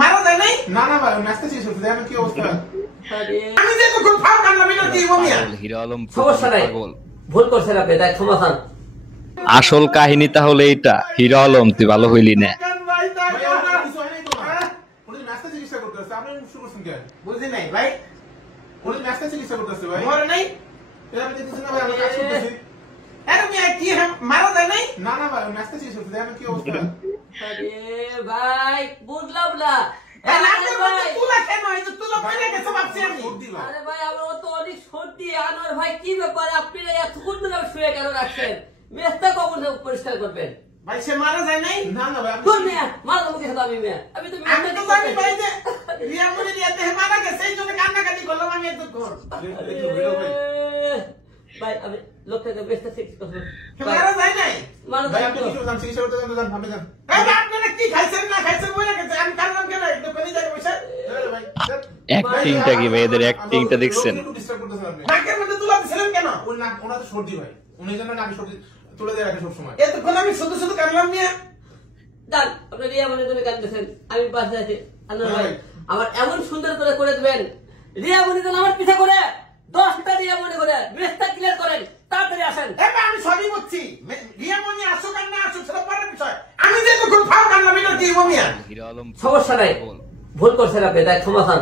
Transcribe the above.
মারা যায় নাই? না না ভাই নাচতে শেষ হচ্ছে দেখেন কি অবস্থা। আমি যে তখন ফাও কানলাম এটা কি বমিয়া? হিরো আলম সমস্যা নাই, ভুল করছেন আপনি, তাই ক্ষমা চান। আসল কাহিনী তাহলে এটা। হিরো আলম তুই ভালো হইলি না। ভাই তার ভাই আমার কিছু হয় নাই তো না। উনি নাচতে চিকিৎসা করতেছে আপনি শুরু করছেন কেন? বুঝি নাই ভাই, উনি নাচতে চিকিৎসা করতেছে ভাই। মরে নাই? এটা আমি দেখতেছি না ভাই আমি কাজ করতেছি। আরে মিয়া কি মারা যায় নাই? না না ভাই নাচতে শেষ হচ্ছে দেখেন কি অবস্থা। আরে ভাই বুঝলাম না। ভাই নাকের মধ্যে তুলা কেন? এই যে তুলা পড়ে গেছে ভাবছি আমি। সর্দি ভাই। আরে ভাই আমার তো অনেক সর্দি। আনোয়ার ভাই কি ব্যাপার, আপনি এতক্ষণ ধরে শুয়ে কেন রাখছেন? মেস্তা কখন পরিষ্কার করবেন? ভাই সে মারা যায় নাই? না না ভাই আমি কোন মেয়া মারা মুখে সাদা আমি মেয়া, আমি তো আমি তো জানি ভাই যে রিয়া মনে রিয়া দেহে মারা গেছে এই জন্য কান্নাকাটি করলাম আমি এতক্ষণ। ভাই আমি লোকটাকে বেস্তা ঠিক করব। সে মারা যায় নাই? মারা ভাই যায় আপনি কিছু জান চিকিৎসা করতে জান জান আপনি জান। এই যে আপনারা কি খাইছেন না খাইছেন বলে গেছে আমি কান্নাম কেন একটু কোনি জায়গায় বসে? ভাই অ্যাক্টিংটা কি ভাই, এদের অ্যাক্টিংটা দেখছেন? ডিস্টার্ব করতেছেন আপনি। নাকের মধ্যে তুলা দিছিলেন কেন? ওই না ওনার সর্দি ভাই। উনি জন্য নাকি সর্দি তুলে দেয় রাখে সব সময়। এতক্ষণ আমি শুধু শুধু কান্নাম মিয়া। দান আপনি রিয়া মনে করে কাঁদতেছেন, আমি পাশে আছি। আনোয়ার ভাই আমার এমন সুন্দর করে করে দেবেন, রিয়া মনে করে আমার পিছা করে 10টা রিয়া মনে করে বেস্তা ক্লিয়ার করেন, তাড়াতাড়ি আসেন। এবার আমি সবই বুঝছি রিয়া মনি আসুক আর না আসুক সেটা পরের বিষয়। আমি যে তখন ফাও কান্নাম এটা কি বমিয়া? হিরো আলম সমস্যা নাই, ভুল করছেন আপনি, তাই ক্ষমা চান।